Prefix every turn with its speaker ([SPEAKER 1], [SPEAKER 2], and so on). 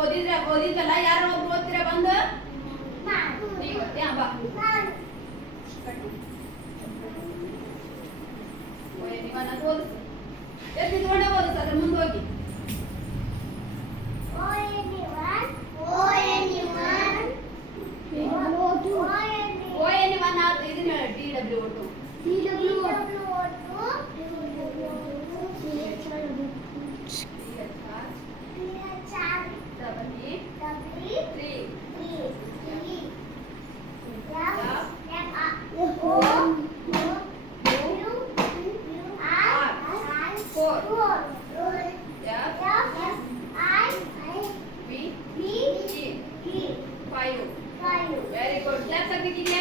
[SPEAKER 1] ಓದಿದ್ರೆ ಓದಿದ್ಲ ಯಾರು ಒಬ್ರು ಓದ್ತೀರ ಬಂದ ಮುಂದೋಗಿ ಡಿ ಡಬ್ಲ್ಯೂ ಒಟ್ಟು
[SPEAKER 2] ಡಿ ಡಬ್ಲ್ಯೂ ಒಟ್ಟು
[SPEAKER 1] Very good. Clap for the video.